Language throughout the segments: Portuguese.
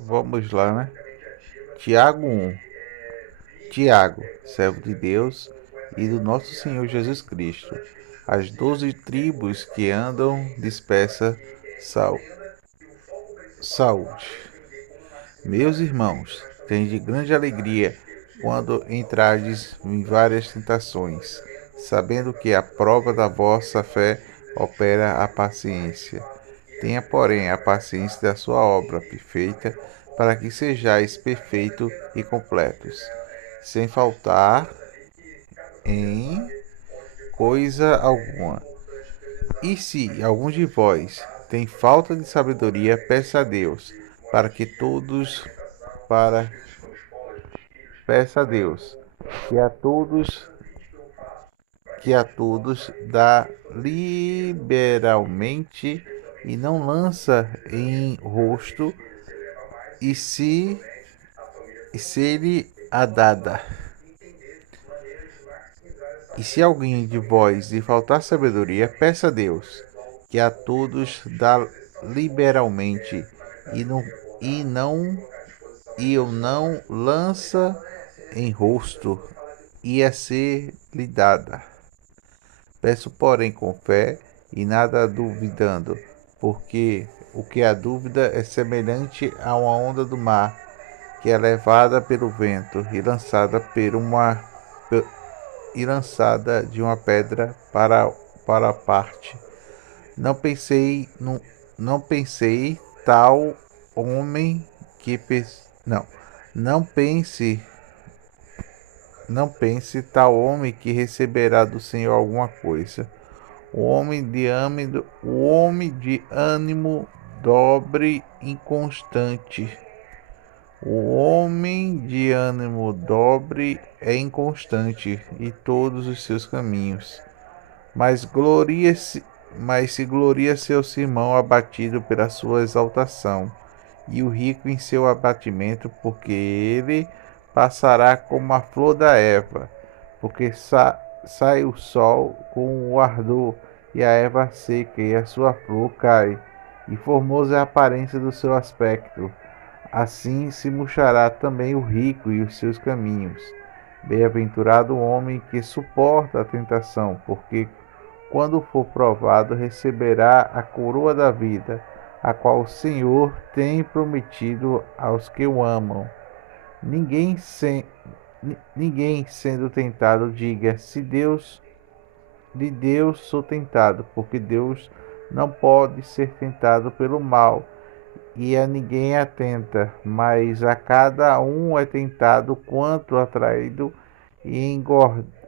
Vamos lá, né? Tiago 1. Tiago, servo de Deus e do nosso Senhor Jesus Cristo, as 12 tribos que andam dispersa, saúde. Meus irmãos, tende grande alegria quando entrardes em várias tentações, sabendo que a prova da vossa fé opera a paciência. Tenha, porém, a paciência da sua obra perfeita, para que sejais perfeitos e completos, sem faltar em coisa alguma. E se algum de vós tem falta de sabedoria, peça a Deus, para que todos para peça a Deus, que a todos dá liberalmente e não lança em rosto, e se ele a dada. E se alguém de vós lhe faltar sabedoria, peça a Deus, que a todos dá liberalmente e não e não e o não lança em rosto, e a ser lhe dada. Peço, porém, com fé e nada duvidando, porque o que a dúvida é semelhante a uma onda do mar, que é levada pelo vento e lançada de uma pedra para a parte. Não pensei no, não pensei tal homem que não, não pense não pense tal homem que receberá do Senhor alguma coisa. O homem de ânimo dobre inconstante. O homem de ânimo dobre é inconstante em todos os seus caminhos. Mas gloria-se, mas se gloria seu irmão abatido pela sua exaltação, e o rico em seu abatimento, porque ele passará como a flor da erva, porque sai o sol com o ardor, e a erva seca, e a sua flor cai, e formosa é a aparência do seu aspecto. Assim se murchará também o rico e os seus caminhos. Bem-aventurado o homem que suporta a tentação, porque quando for provado, receberá a coroa da vida, a qual o Senhor tem prometido aos que o amam. Ninguém, ninguém sendo tentado diga: se Deus, de Deus sou tentado, porque Deus não pode ser tentado pelo mal, e a ninguém atenta, mas a cada um é tentado quanto atraído e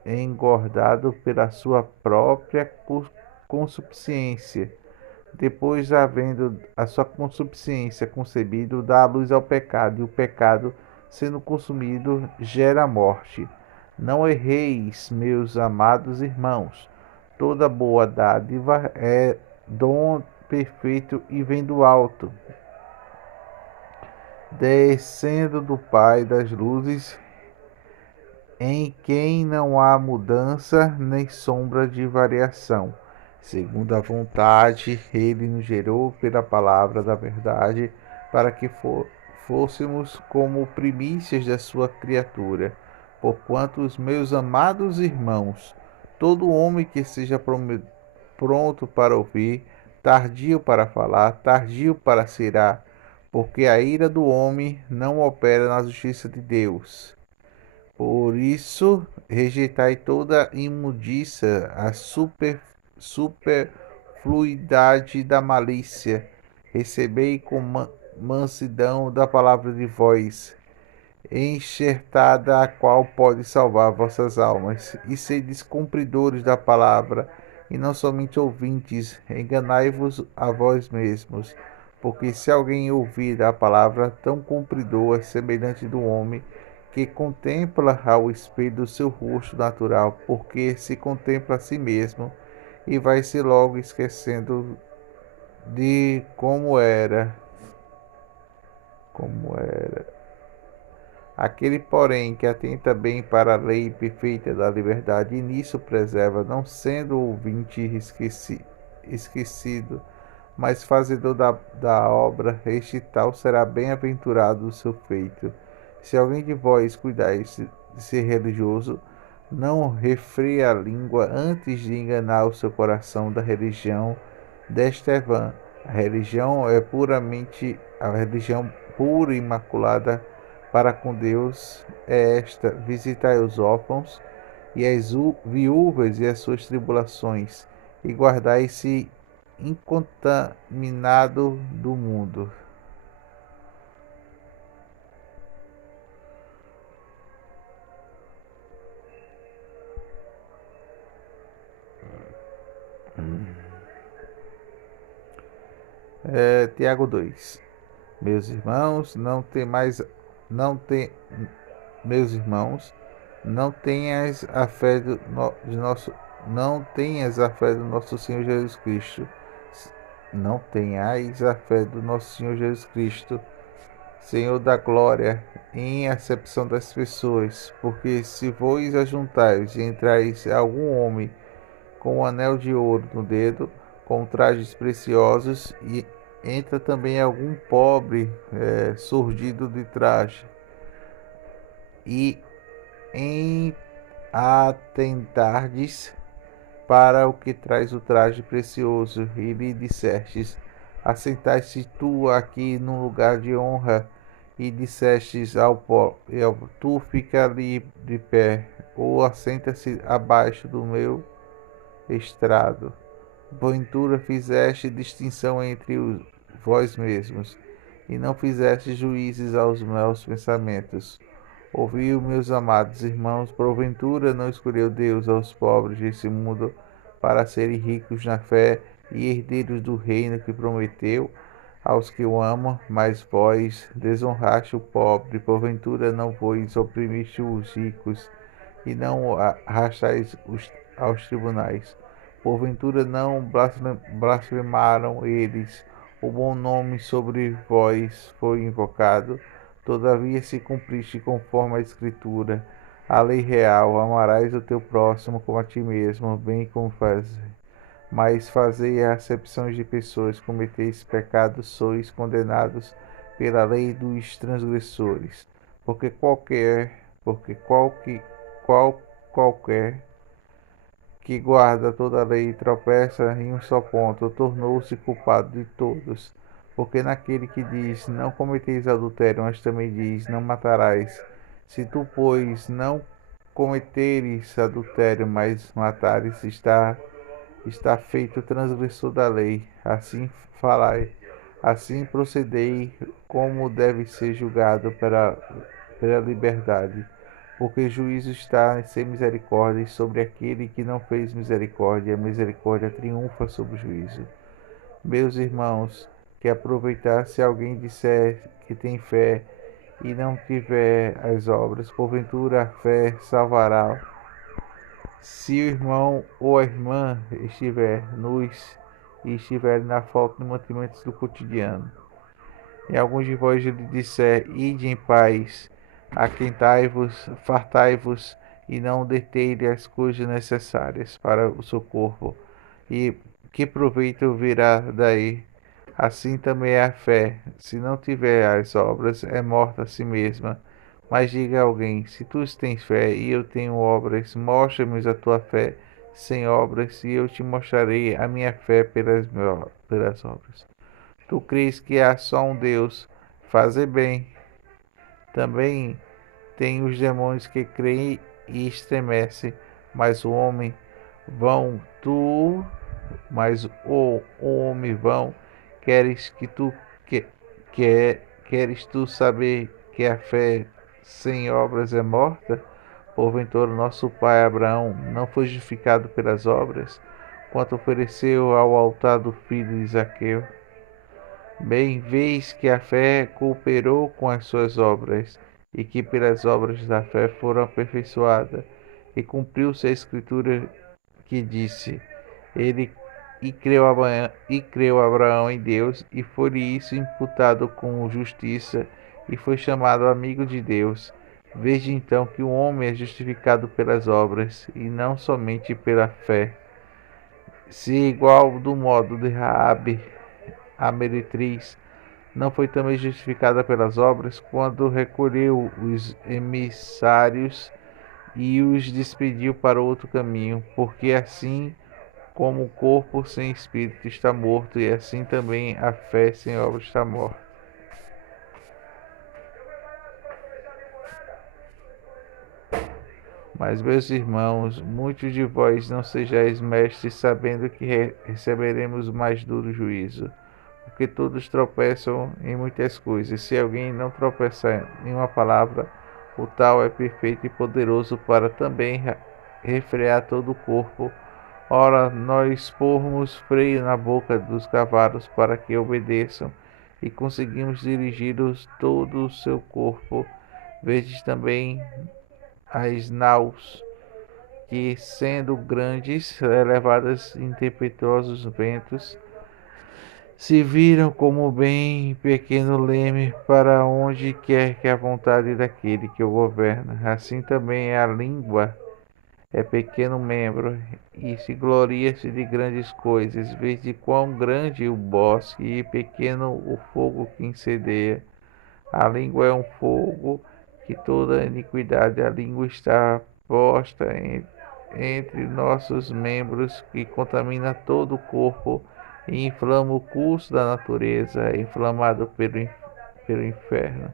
engordado pela sua própria consuficiência. Depois, havendo a sua consuficiência concebido, dá a luz ao pecado, e o pecado, sendo consumido, gera a morte. Não erreis, meus amados irmãos. Toda boa dádiva é dom perfeito e vem do alto, descendo do Pai das luzes, em quem não há mudança nem sombra de variação. Segundo a vontade, ele nos gerou pela palavra da verdade, para que fôssemos como primícias da sua criatura. Porquanto, os meus amados irmãos, todo homem que seja pronto para ouvir, tardio para falar, tardio para se irar, porque a ira do homem não opera na justiça de Deus. Por isso, rejeitai toda imundícia, a superfluidade da malícia. Recebei com mansidão da palavra de vós, enxertada a qual pode salvar vossas almas. E sedes cumpridores da palavra, e não somente ouvintes, enganai-vos a vós mesmos. Porque se alguém ouvir a palavra, tão cumpridor é semelhante do homem que contempla ao espelho do seu rosto natural, porque se contempla a si mesmo e vai se logo esquecendo de como era. Aquele, porém, que atenta bem para a lei perfeita da liberdade e nisso preserva, não sendo ouvinte esquecido mas fazedor da obra, este tal será bem-aventurado o seu feito. Se alguém de vós cuidais de ser religioso, não refreia a língua antes de enganar o seu coração da religião desta é vã. A religião pura e imaculada para com Deus é esta: visitai os órfãos e as viúvas e as suas tribulações, e guardai-se incontaminado do mundo. Tiago 2. Meus irmãos, meus irmãos, não tenhas a fé de nosso não tenhas a fé do nosso Senhor Jesus Cristo. Não tenhais a fé do nosso Senhor Jesus Cristo, Senhor da glória, em acepção das pessoas, porque se vos ajuntais e entrais algum homem com um anel de ouro no dedo, com trajes preciosos, e entra também algum pobre surgido de traje, e em atentardes para o que traz o traje precioso, e lhe dissestes: assentai-se tu aqui num lugar de honra, e dissestes ao pobre: tu fica ali de pé, ou assenta-se abaixo do meu estrado. Porventura fizeste distinção entre vós mesmos, e não fizeste juízes aos meus pensamentos. Ouviu, meus amados irmãos, porventura não escolheu Deus aos pobres desse mundo para serem ricos na fé e herdeiros do reino que prometeu aos que o amam, mas vós desonraste o pobre, porventura não vos oprimiste os ricos e não arrastais aos tribunais. Porventura não blasfemaram eles, o bom nome sobre vós foi invocado. Todavia se cumpriste conforme a Escritura, a lei real: amarás o teu próximo como a ti mesmo, bem como mas fazei acepções de pessoas, cometeis pecados, sois condenados pela lei dos transgressores, porque qualquer que guarda toda a lei e tropeça em um só ponto, tornou-se culpado de todos. Porque naquele que diz: não cometeis adultério, mas também diz: não matarás. Se tu, pois, não cometeres adultério, mas matares, está feito transgressor da lei. Assim falai, assim procedei, como deve ser julgado pela liberdade. Porque juízo está sem misericórdia sobre aquele que não fez misericórdia, e a misericórdia triunfa sobre o juízo. Meus irmãos, que aproveitar se alguém disser que tem fé e não tiver as obras, porventura a fé salvará. Se o irmão ou a irmã estiver nus e estiver na falta de mantimentos do cotidiano, e alguns de vós lhe disser: ide em paz, aquentai-vos, fartai-vos, e não detei as coisas necessárias para o seu corpo, e que proveito virá daí? Assim também é a fé: se não tiver as obras, é morta a si mesma. Mas diga a alguém: se tu tens fé e eu tenho obras, mostra-me a tua fé sem obras, e eu te mostrarei a minha fé pelas obras. Tu crês que há só um Deus? Faze bem. Também tem os demônios que creem e estremecem, mas o homem vão tu, mas o homem vão, queres que tu queres tu saber que a fé sem obras é morta? Porventura nosso pai Abraão não foi justificado pelas obras, quanto ofereceu ao altar do filho de Zaqueu? Bem, vês que a fé cooperou com as suas obras, e que pelas obras da fé foram aperfeiçoadas, e cumpriu-se a escritura que disse: ele creu Abraão em Deus, e foi-lhe isso imputado com justiça, e foi chamado amigo de Deus. Veja então que o homem é justificado pelas obras, e não somente pela fé. Se igual do modo de Raabe, a meretriz não foi também justificada pelas obras, quando recolheu os emissários e os despediu para outro caminho? Porque assim como o corpo sem espírito está morto, e assim também a fé sem obras está morta. Mas, meus irmãos, muitos de vós não sejais mestres, sabendo que receberemos o mais duro juízo. Porque todos tropeçam em muitas coisas. Se alguém não tropeçar em uma palavra, o tal é perfeito e poderoso para também refrear todo o corpo. Ora, nós pormos freio na boca dos cavalos para que obedeçam, e conseguimos dirigi-los todo o seu corpo. Vedes também as naus, que, sendo grandes, levadas em tempestuosos ventos, se viram como bem pequeno leme para onde quer que a vontade daquele que o governa. Assim também a língua é pequeno membro e se gloria-se de grandes coisas. Vede quão grande o bosque e pequeno o fogo que incendeia. A língua é um fogo que toda iniquidade, a língua está posta entre nossos membros, que contamina todo o corpo e inflama o curso da natureza, é inflamado pelo inferno.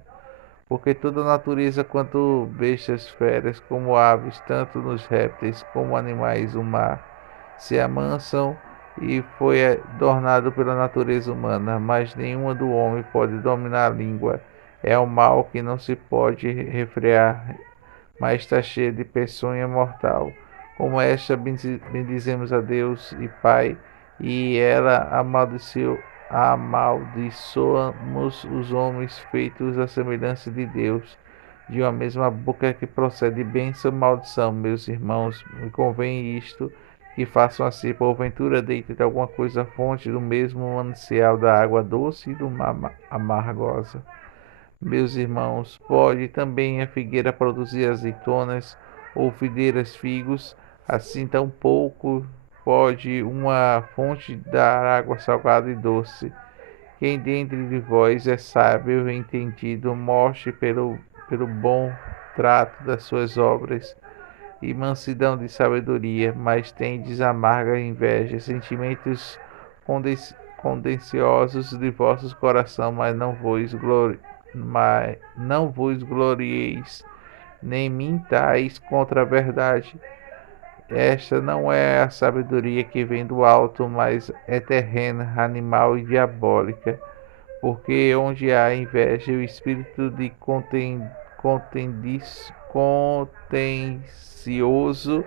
Porque toda a natureza, quanto bestas, feras, como aves, tanto nos répteis como animais do mar, se amansam e foi adornado pela natureza humana, mas nenhuma do homem pode dominar a língua. É um mal que não se pode refrear, mas está cheia de peçonha mortal. Como esta, bendizemos a Deus e Pai, e ela amaldiçoamos os homens feitos à semelhança de Deus. De uma mesma boca que procede bênção e maldição. Meus irmãos, me convém isto, que façam assim. Porventura deita de alguma coisa a fonte do mesmo manancial da água doce e do amargosa. Meus irmãos, pode também a figueira produzir azeitonas, ou videiras figos? Assim tampouco pode uma fonte dar água salgada e doce. Quem dentre de vós é sábio e entendido, mostre pelo bom trato das suas obras e mansidão de sabedoria, mas tendes amarga inveja, sentimentos condenciosos de vossos corações, mas não vos glorieis, nem mintais contra a verdade. Esta não é a sabedoria que vem do alto, mas é terrena, animal e diabólica. Porque onde há inveja, o espírito de contencioso,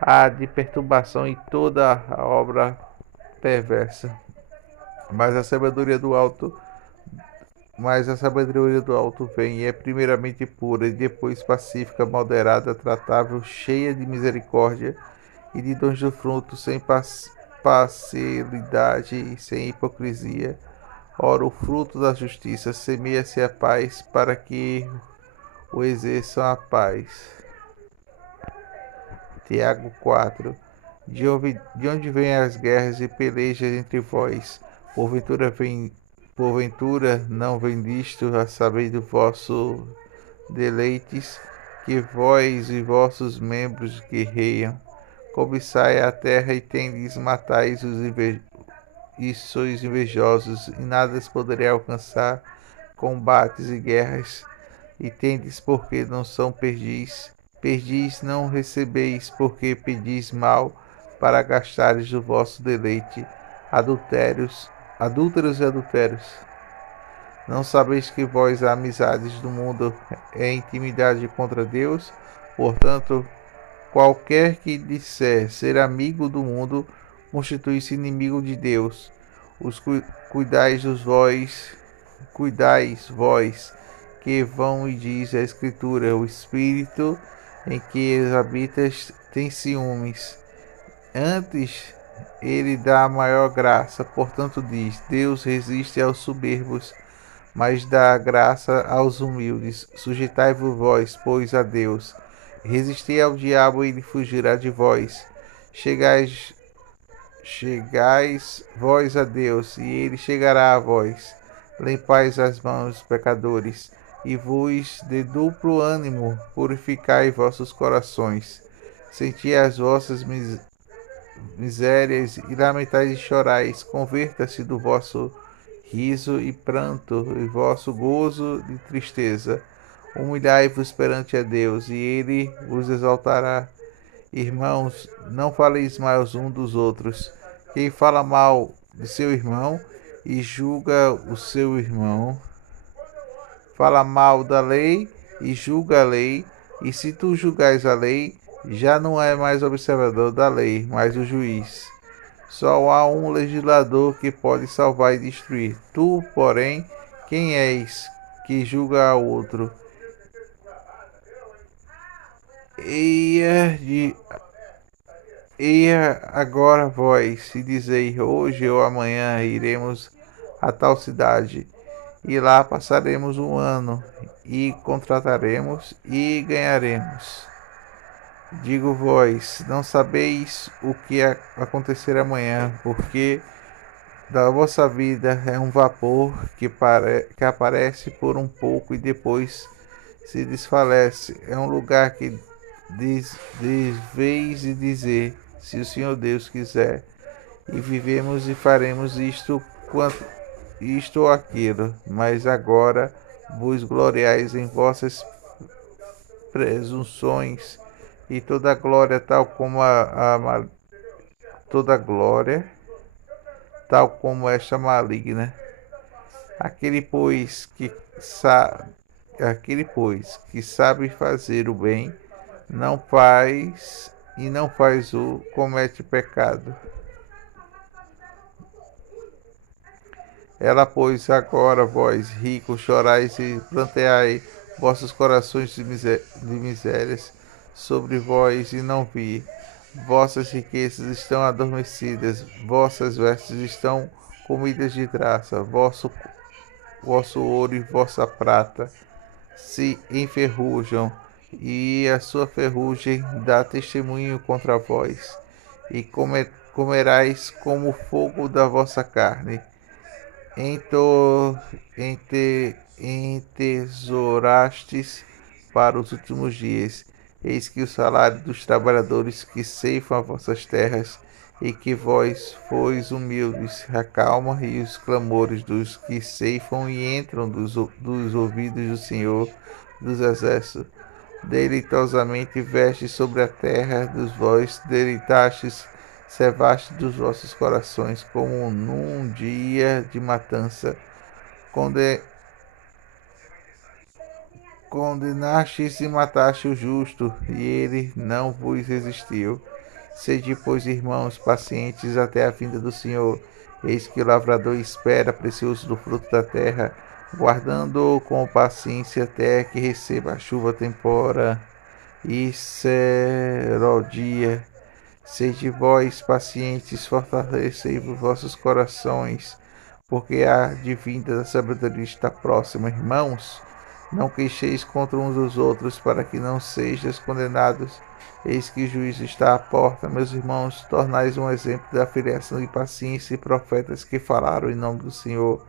há de perturbação e toda a obra perversa. Mas a sabedoria do alto vem e é primeiramente pura, e depois pacífica, moderada, tratável, cheia de misericórdia e de dons do fruto, sem parcialidade e sem hipocrisia. Ora, o fruto da justiça semeia-se a paz, para que o exerçam a paz. Tiago 4. De onde vêm as guerras e pelejas entre vós? Porventura não vem disto, a saber do vosso deleites, que vós e vossos membros guerreiam? Cobiçai a terra e tendes, matais e sois invejosos, e nada poderei alcançar, combates e guerras, e tendes porque não são perdis. Perdis não recebeis, porque pedis mal, para gastares o vosso deleite. Adúlteros e adultérios. Não sabeis que vós, a amizades do mundo, é intimidade contra Deus? Portanto, qualquer que disser ser amigo do mundo, constitui-se inimigo de Deus. Cuidais vós, que vão e diz a Escritura, o Espírito em que habitas tem ciúmes. Antes ele dá a maior graça, portanto diz, Deus resiste aos soberbos, mas dá graça aos humildes. Sujeitai-vos vós, pois, a Deus. Resisti ao diabo e ele fugirá de vós. chegais vós a Deus, e ele chegará a vós. Limpais as mãos, pecadores, e vos de duplo ânimo, purificai vossos corações. Senti as vossas misérias, e lamentais e chorais. Converta-se do vosso riso e pranto, e vosso gozo de tristeza. Humilhai-vos perante a Deus, e ele vos exaltará. Irmãos, não faleis mal uns dos outros. Quem fala mal de seu irmão e julga o seu irmão, fala mal da lei e julga a lei. E se tu julgais a lei, já não é mais observador da lei, mas o juiz. Só há um legislador que pode salvar e destruir. Tu, porém, quem és que julga a outro? Eia de Eia agora vós, se dizei, hoje ou amanhã iremos a tal cidade, e lá passaremos um ano, e contrataremos e ganharemos. Digo vós, não sabeis o que acontecer amanhã, porque da vossa vida é um vapor que aparece por um pouco e depois se desfalece. É um lugar que desveis e dizer, se o Senhor Deus quiser, e vivemos e faremos isto ou aquilo, mas agora vos gloriais em vossas presunções, e toda glória toda glória tal como esta maligna. Aquele aquele pois que sabe fazer o bem não faz e não faz o comete pecado. Ela, pois, agora vós, ricos, chorais e planteai vossos corações de misérias sobre vós e não vi. Vossas riquezas estão adormecidas, vossas vestes estão comidas de traça, vosso ouro e vossa prata se enferrujam, e a sua ferrugem dá testemunho contra vós, e comerais como o fogo da vossa carne. Entesourastes para os últimos dias. Eis que o salário dos trabalhadores que ceifam as vossas terras, e que vós fois humildes, acalma e os clamores dos que ceifam e entram dos ouvidos do Senhor dos Exércitos. Deleitosamente veste sobre a terra dos vós, deleitastes, cevaste dos vossos corações, como num dia de matança. Condenastes e mataste o justo, e ele não vos resistiu. Sede, pois, irmãos, pacientes até a vinda do Senhor. Eis que o lavrador espera precioso do fruto da terra, guardando-o com paciência até que receba a chuva tempora e serodia. Sede vós pacientes, fortalecei vossos corações, porque a advinda da sabedoria está próxima. Irmãos, não queixeis contra uns dos outros, para que não sejais condenados. Eis que o juízo está à porta. Meus irmãos, tornais um exemplo da filiação e paciência e profetas que falaram em nome do Senhor.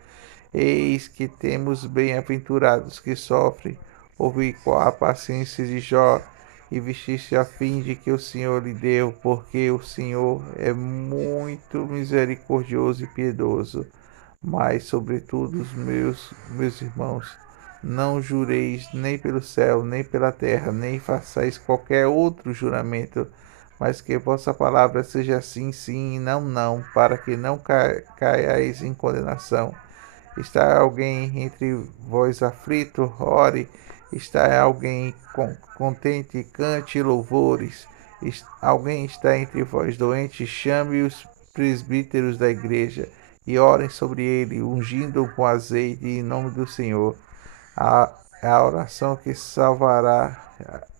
Eis que temos bem-aventurados que sofrem. Ouvi qual a paciência de Jó, e vestiste a fim de que o Senhor lhe deu, porque o Senhor é muito misericordioso e piedoso. Mas, sobretudo, meus irmãos, não jureis nem pelo céu, nem pela terra, nem façais qualquer outro juramento, mas que vossa palavra seja sim, sim, e não, não, para que não caiais em condenação. Está alguém entre vós aflito? Ore. Está alguém contente? Cante louvores. Alguém está entre vós doente? Chame os presbíteros da igreja e orem sobre ele, ungindo-o com azeite em nome do Senhor. A oração que salvará,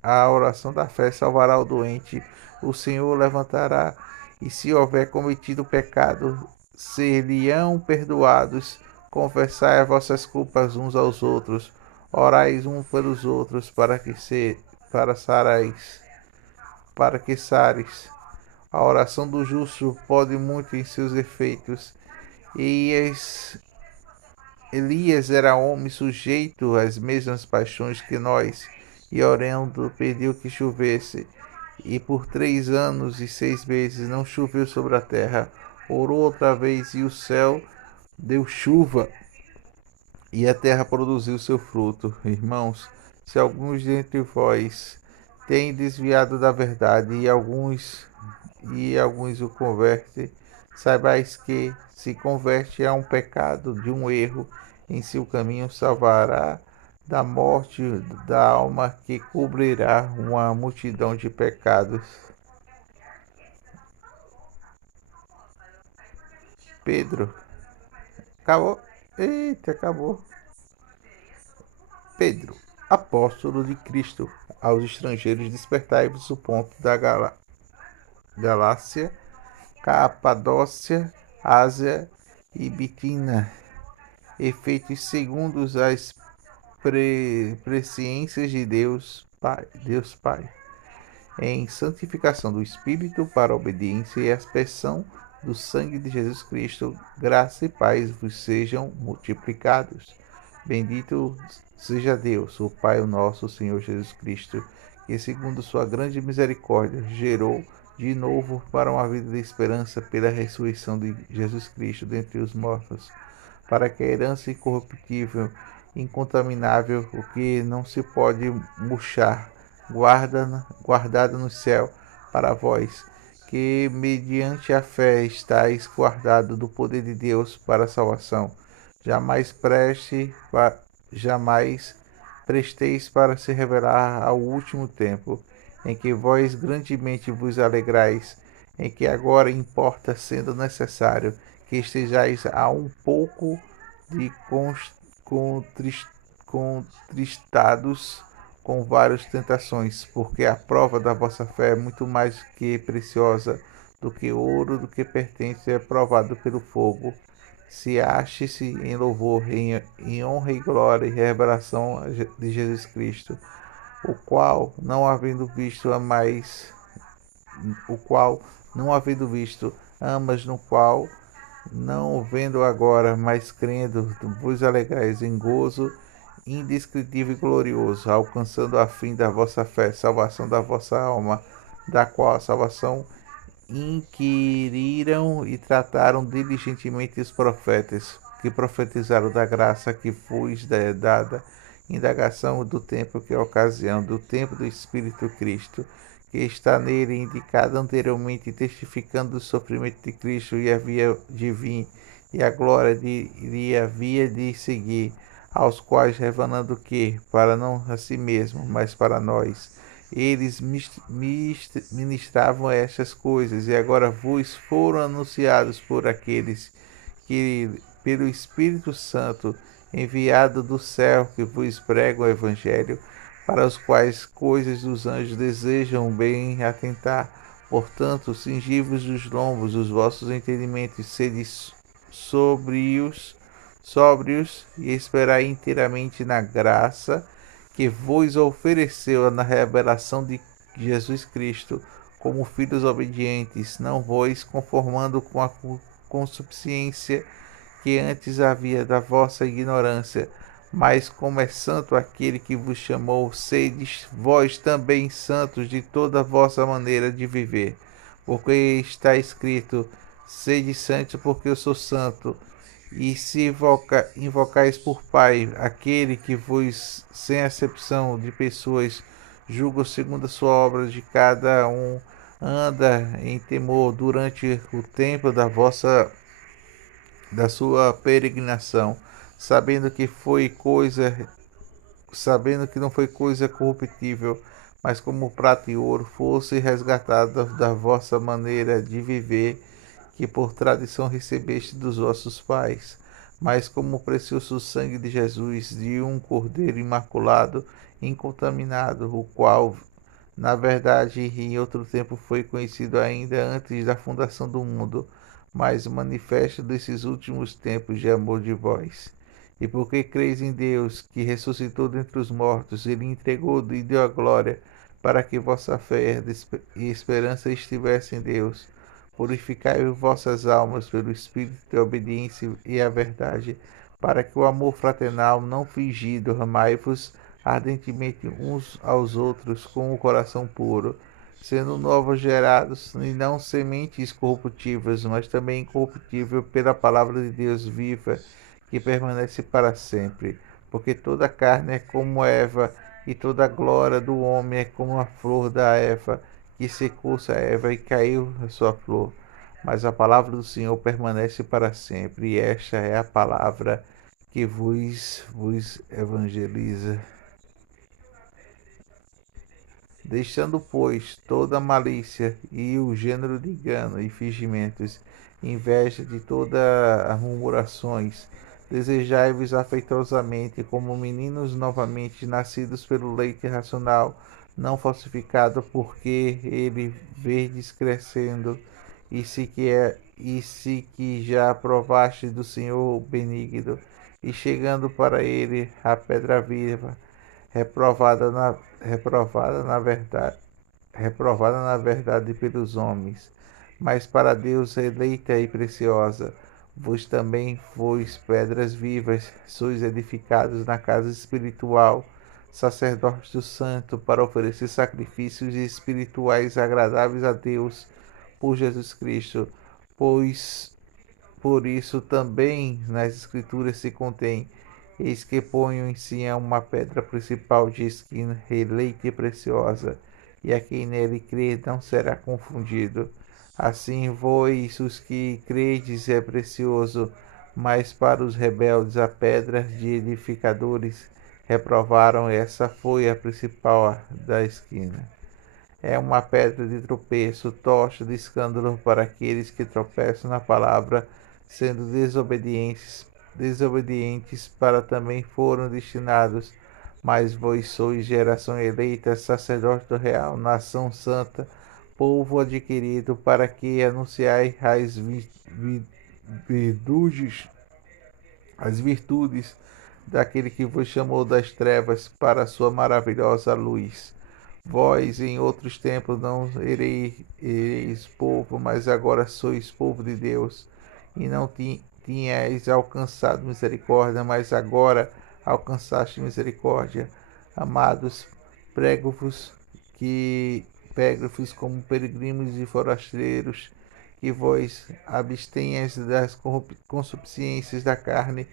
a oração da fé salvará o doente. O Senhor levantará, e se houver cometido pecado, ser-lhe-ão perdoados. Confessai as vossas culpas uns aos outros, orais uns pelos outros, para que sareis. A oração do justo pode muito em seus efeitos. Elias era homem sujeito às mesmas paixões que nós, e orando pediu que chovesse. E por 3 anos e 6 meses não choveu sobre a terra. Orou outra vez, e o céu deu chuva, e a terra produziu seu fruto. Irmãos, se alguns dentre vós têm desviado da verdade, e alguns o convertem, saibais que se converte a um pecado, de um erro em seu caminho, salvará da morte da alma que cobrirá uma multidão de pecados. Pedro, acabou? Eita, acabou. Pedro, apóstolo de Cristo, aos estrangeiros despertai-vos o ponto da Galácia, Capadócia, Ásia e Bitina, efeitos segundo as presciências de Deus Pai, em santificação do Espírito para a obediência e aspersão do sangue de Jesus Cristo, graça e paz vos sejam multiplicados. Bendito seja Deus, o Pai o nosso Senhor Jesus Cristo, que segundo sua grande misericórdia gerou de novo para uma vida de esperança pela ressurreição de Jesus Cristo dentre os mortos, para que a herança incorruptível, incontaminável, o que não se pode murchar, guardada no céu para vós, que mediante a fé estáis guardados do poder de Deus para a salvação. Jamais presteis para se revelar ao último tempo, em que vós grandemente vos alegrais, em que agora importa, sendo necessário, que estejais a um pouco de contristados com várias tentações, porque a prova da vossa fé é muito mais que preciosa do que ouro, do que pertence é provado pelo fogo, se ache-se em louvor, em honra e glória e revelação de Jesus Cristo, o qual, não havendo visto, amas, no qual, não vendo agora, mas crendo, vos alegrais em gozo indescritível e glorioso, alcançando a fim da vossa fé, salvação da vossa alma, da qual a salvação inquiriram e trataram diligentemente os profetas, que profetizaram da graça que vos dada, indagação do tempo que é a ocasião, do tempo do Espírito Cristo, que está nele indicado anteriormente, testificando do sofrimento de Cristo e havia de vir, e a glória de havia de seguir, aos quais revelando que, para não a si mesmo, mas para nós, eles ministravam estas coisas, e agora vos foram anunciados por aqueles que, pelo Espírito Santo, enviado do céu, que vos pregam o Evangelho, para os quais coisas dos anjos desejam bem atentar. Portanto, cingivos os lombos, os vossos entendimentos, sede sóbrios e esperai inteiramente na graça que vos ofereceu na revelação de Jesus Cristo, como filhos obedientes, não vos conformando com a consubstância que antes havia da vossa ignorância, mas como é santo aquele que vos chamou, sedes vós também santos de toda a vossa maneira de viver. Porque está escrito: sede santos, porque eu sou santo. E se invocais por Pai aquele que vos, sem acepção de pessoas, julga segundo a sua obra, de cada um anda em temor durante o tempo da sua peregrinação, sabendo que não foi coisa corruptível, mas como prata e ouro, fosse resgatada da vossa maneira de viver, que por tradição recebeste dos vossos pais, mas como o precioso sangue de Jesus, de um cordeiro imaculado, incontaminado, o qual, na verdade, em outro tempo foi conhecido ainda antes da fundação do mundo, mas manifesto desses últimos tempos de amor de vós. E porque creis em Deus, que ressuscitou dentre os mortos, ele entregou e deu a glória, para que vossa fé e esperança estivessem em Deus. Purificai vossas almas pelo Espírito de obediência e a verdade, para que o amor fraternal não fingido amai-vos ardentemente uns aos outros com o coração puro, sendo novos gerados, e não sementes corruptíveis, mas também incorruptível pela palavra de Deus viva, que permanece para sempre. Porque toda carne é como Eva, e toda a glória do homem é como a flor da erva, que secou-se a erva e caiu a sua flor. Mas a palavra do Senhor permanece para sempre, e esta é a palavra que vos evangeliza. Deixando, pois, toda malícia e o gênero de engano e fingimentos, inveja de todas as murmurações, desejai-vos afetuosamente como meninos novamente nascidos pelo leite racional, não falsificado, porque ele verdes crescendo, e se que já provaste do Senhor benigno, e chegando para ele a pedra viva, reprovada na verdade, reprovada na verdade pelos homens, mas para Deus eleita e preciosa. Vós também sois pedras vivas, sois edificados na casa espiritual, sacerdócio santo, para oferecer sacrifícios espirituais agradáveis a Deus por Jesus Cristo. Pois por isso também nas Escrituras se contém: eis que ponho em Sião uma pedra principal de esquina, eleita e preciosa, e a quem nele crê não será confundido. Assim vós, os que credes, é precioso, mas para os rebeldes a pedra de edificadores reprovaram, essa foi a principal da esquina. É uma pedra de tropeço, tocha de escândalo para aqueles que tropeçam na palavra, sendo desobedientes para também foram destinados. Mas vós sois geração eleita, sacerdócio real, nação santa, povo adquirido, para que anunciai virtudes, as virtudes daquele que vos chamou das trevas para a sua maravilhosa luz. Vós em outros tempos não ereis povo, mas agora sois povo de Deus, e não tinhais alcançado misericórdia, mas agora alcançaste misericórdia. Amados, prego-vos que pego-vos como peregrinos e forasteiros, que vós abstenhas das concupiscências da carne,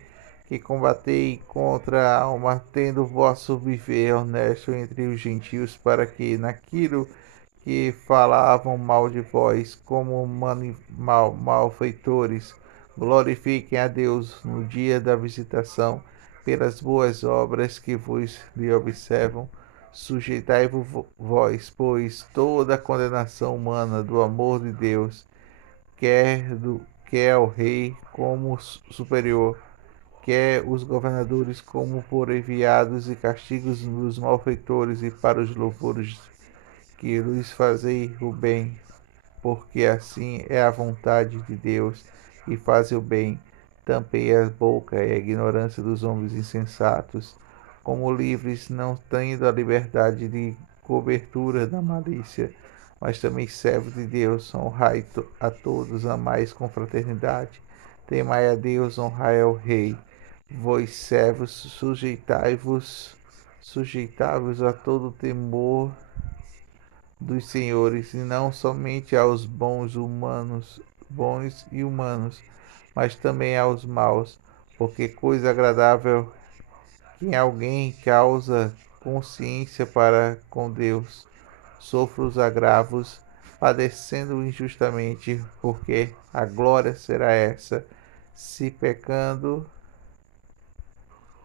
que combatei contra a alma, tendo vosso viver honesto entre os gentios, para que naquilo que falavam mal de vós, como malfeitores, glorifiquem a Deus no dia da visitação, pelas boas obras que vos lhe observam. Sujeitai-vos vós, pois, toda a condenação humana do amor de Deus, quer ao rei como superior, quer os governadores como por enviados, e castigos dos malfeitores, e para os louvores que lhes fazei o bem, porque assim é a vontade de Deus, e faze o bem. Tampei a boca e a ignorância dos homens insensatos, como livres, não tendo a liberdade de cobertura da malícia, mas também servos de Deus. Honrai a todos, amais com fraternidade. Temai a Deus, honrai ao Rei. Vós servos, sujeitai-vos a todo temor dos senhores, e não somente aos bons e humanos, mas também aos maus, porque coisa agradável que alguém causa consciência para com Deus. Sofra os agravos, padecendo injustamente, porque a glória será essa, se pecando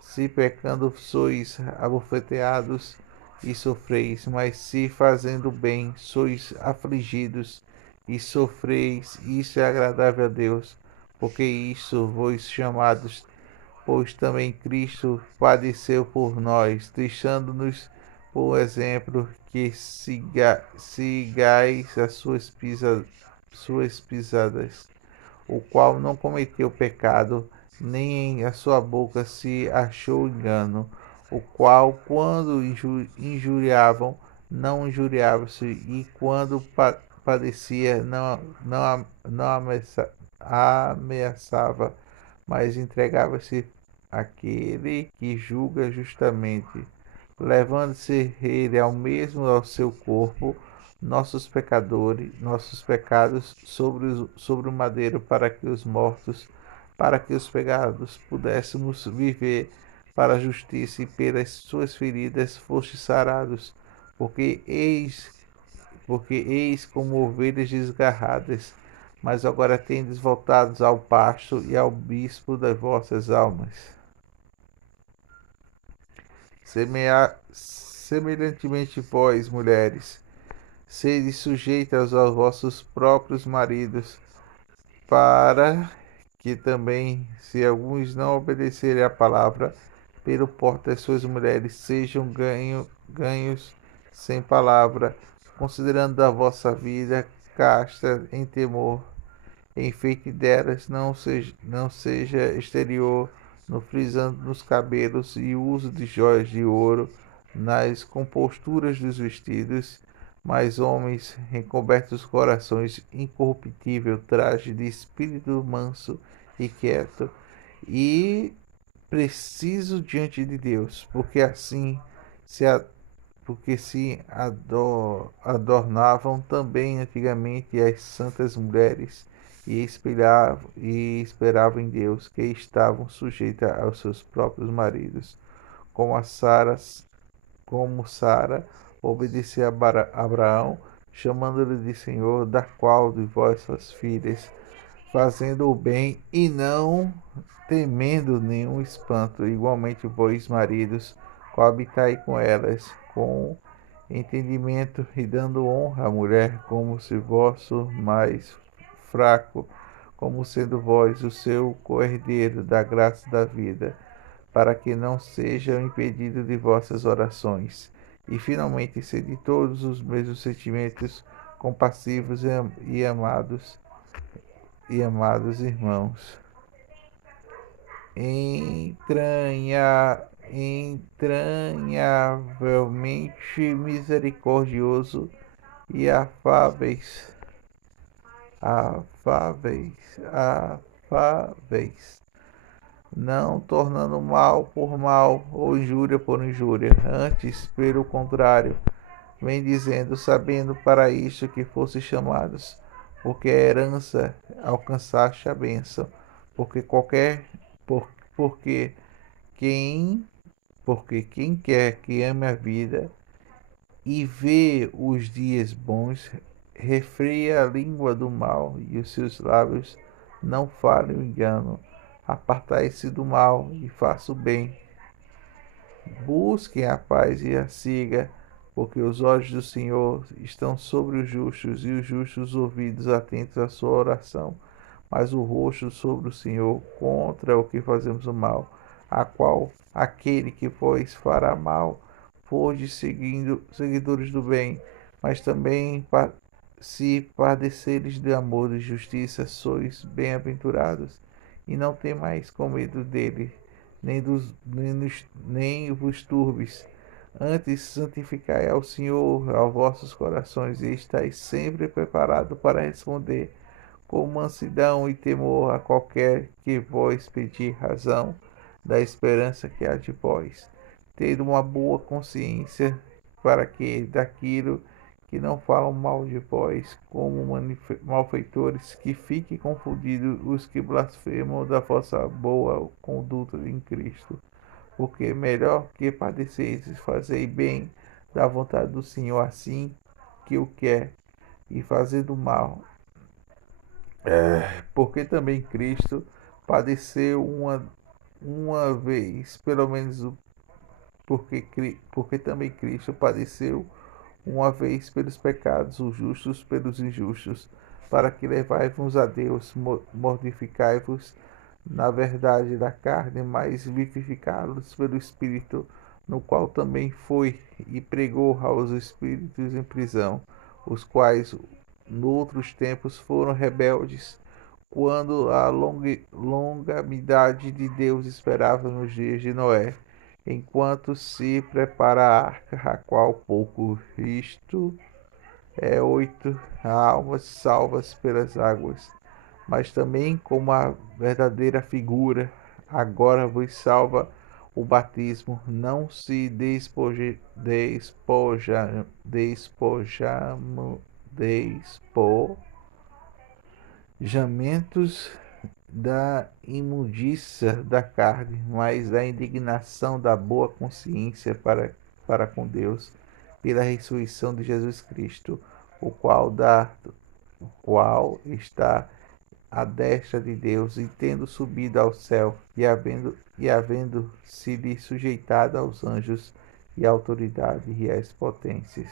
se pecando sois abofeteados e sofreis, mas se fazendo bem sois afligidos e sofreis, isso é agradável a Deus, porque isso vos chamados, pois também Cristo padeceu por nós, deixando-nos por exemplo que sigais as suas pisadas, o qual não cometeu pecado, nem em a sua boca se achou engano, o qual, quando injuriavam, não injuriava-se, e quando padecia, não ameaçava, mas entregava-se àquele que julga justamente, levando-se ele ao mesmo ao seu corpo nossos pecados sobre o madeiro, para que os pecados pudéssemos viver para a justiça, e pelas suas feridas foste sarados, porque eis, porque eis como ovelhas desgarradas, mas agora tendes voltados ao pasto e ao bispo das vossas almas. Semelhantemente vós, mulheres, sede sujeitas aos vossos próprios maridos, para que também, se alguns não obedecerem à palavra, pelo porte das suas mulheres, sejam ganhos sem palavra, considerando a vossa vida casta em temor. Enfeite delas não seja exterior, no frisando nos cabelos e uso de joias de ouro nas composturas dos vestidos, mas homens recobertos corações incorruptível traje de espírito manso e quieto e preciso diante de Deus, se a- porque se adornavam também antigamente as santas mulheres e esperavam em Deus, que estavam sujeitas aos seus próprios maridos, como a Sara, como Sara obedecia a Abraão, chamando-lhe de Senhor, da qual de vossas filhas, fazendo o bem e não temendo nenhum espanto. Igualmente, vós, maridos, coabitai com elas com entendimento, e dando honra à mulher como se vosso mais fraco, como sendo vós o seu co-herdeiro da graça da vida, para que não sejam impedidos de vossas orações. E finalmente, sede todos os mesmos sentimentos, compassivos e amados irmãos, entranhavelmente misericordioso e afáveis, afáveis, não tornando mal por mal ou injúria por injúria, antes, pelo contrário, vem dizendo, sabendo para isto que fosse chamados, porque a herança alcançaste a bênção, porque por, porque quem, porque quem quer que ame a vida e vê os dias bons, refreia a língua do mal e os seus lábios não falem o engano. Apartai-se do mal e faça o bem. Busquem a paz e a siga, porque os olhos do Senhor estão sobre os justos e os justos ouvidos atentos à sua oração, mas o rosto sobre o Senhor contra o que fazemos o mal, a qual aquele que vos fará mal, fordes seguidores do bem, mas também se padeceres de amor e justiça, sois bem-aventurados, e não temais com medo dele, nem vos turbes. Antes, santificai ao Senhor aos vossos corações, e estáis sempre preparado para responder com mansidão e temor a qualquer que vos pedir razão da esperança que há de vós. Tendo uma boa consciência, para que daquilo que não falam mal de vós, como malfeitores, que fiquem confundidos os que blasfemam da vossa boa conduta em Cristo. Porque melhor que padecesses, fazei bem da vontade do Senhor, assim que o quer, e fazendo mal. Porque também Cristo padeceu uma vez, pelo menos porque também Cristo padeceu uma vez pelos pecados, os justos pelos injustos, para que levai-vos a Deus, mortificai-vos na verdade da carne, mas vivificá-los pelo Espírito, no qual também foi e pregou aos espíritos em prisão, os quais noutros tempos foram rebeldes, quando a longanimidade de Deus esperava nos dias de Noé, enquanto se prepara a arca, a qual pouco isto é 8 almas salvas pelas águas, mas também como a verdadeira figura, agora vos salva o batismo, não se despojamentos da imundícia da carne, mas da indignação da boa consciência para com Deus, pela ressurreição de Jesus Cristo, o qual está à destra de Deus, e tendo subido ao céu, e havendo se lhe sujeitado aos anjos e à autoridade e às potências.